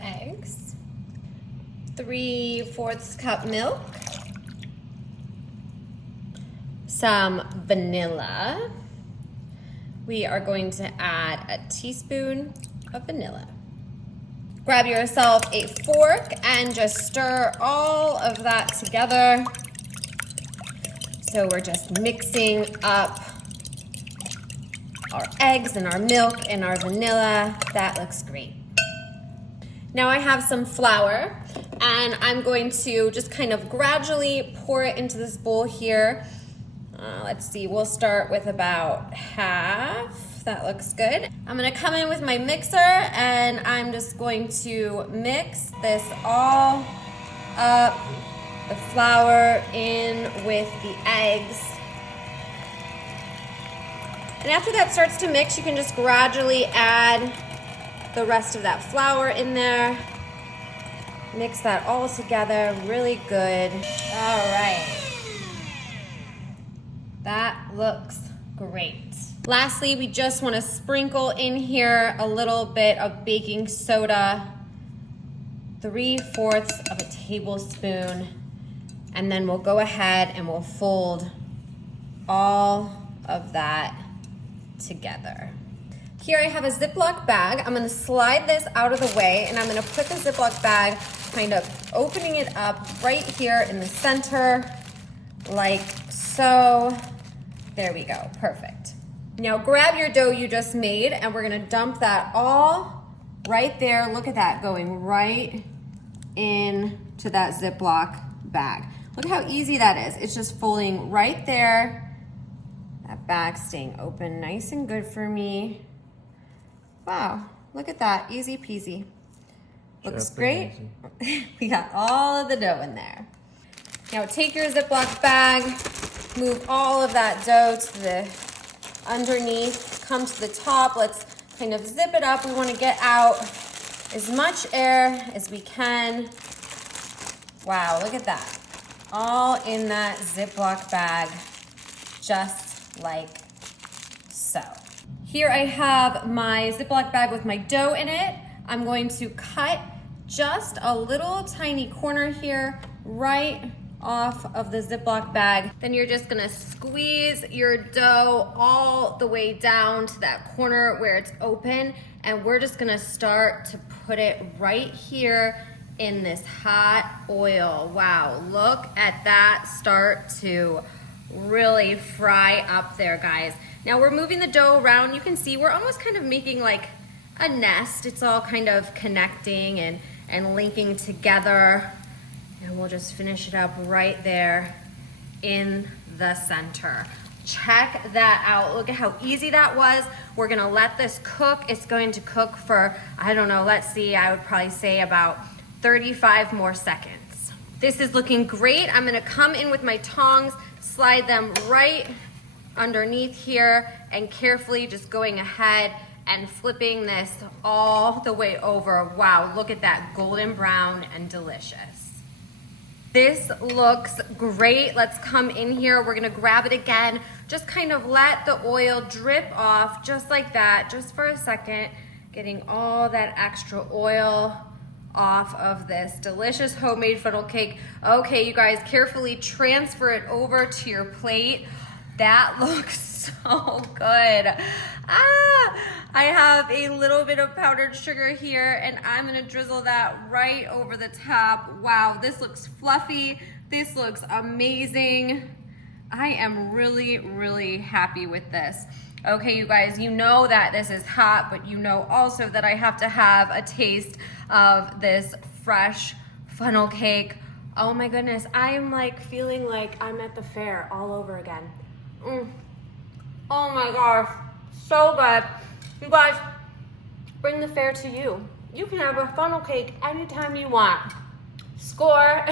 eggs, 3/4 cup milk, some vanilla. We are going to add a teaspoon of vanilla. Grab yourself a fork and just stir all of that together. So we're just mixing up our eggs and our milk and our vanilla. That looks great. Now I have some flour and I'm going to just kind of gradually pour it into this bowl here. Let's see, we'll start with about half. That looks good. I'm gonna come in with my mixer and I'm just going to mix this all up, the flour in with the eggs. And after that starts to mix, you can just gradually add the rest of that flour in there. Mix that all together really good. All right. That looks great. Lastly, we just want to sprinkle in here a little bit of baking soda, 3/4 of a tablespoon, and then we'll go ahead and we'll fold all of that together. Here I have a Ziploc bag. I'm gonna slide this out of the way and I'm gonna put the Ziploc bag kind of opening it up right here in the center, like so. There we go, perfect. Now grab your dough you just made and we're gonna dump that all right there. Look at that, going right into that Ziploc bag. Look how easy that is. It's just folding right there. That bag staying open nice and good for me. Wow, look at that, easy peasy. Looks great. We got all of the dough in there. Now take your Ziploc bag, move all of that dough to the underneath, come to the top. Let's kind of zip it up. We want to get out as much air as we can. Wow, look at that. All in that Ziploc bag, just like so. Here I have my Ziploc bag with my dough in it. I'm going to cut just a little tiny corner here, right off of the Ziploc bag. Then you're just gonna squeeze your dough all the way down to that corner where it's open, and we're just gonna start to put it right here in this hot oil. Wow, look at that start to really fry up there, guys. Now we're moving the dough around. You can see we're almost kind of making like a nest. It's all kind of connecting and linking together. And we'll just finish it up right there in the center. Check that out. Look at how easy that was. We're gonna let this cook. It's going to cook for, I don't know, let's see, I would probably say about 35 more seconds. This is looking great. I'm gonna come in with my tongs, slide them right underneath here, and carefully just going ahead and flipping this all the way over. Wow, look at that, golden brown and delicious. This looks great. Let's come in here. We're gonna grab it again. Just kind of let the oil drip off just like that, just for a second, getting all that extra oil off of this delicious homemade funnel cake. Okay, you guys, carefully transfer it over to your plate. That looks so good. I have a little bit of powdered sugar here and I'm gonna drizzle that right over the top. Wow, this looks fluffy. This looks amazing. I am really, really happy with this. Okay, you guys, you know that this is hot, but you know also that I have to have a taste of this fresh funnel cake. Oh my goodness, I am like feeling like I'm at the fair all over again. Oh my gosh, so good. You guys, bring the fair to you. You can have a funnel cake anytime you want. Score.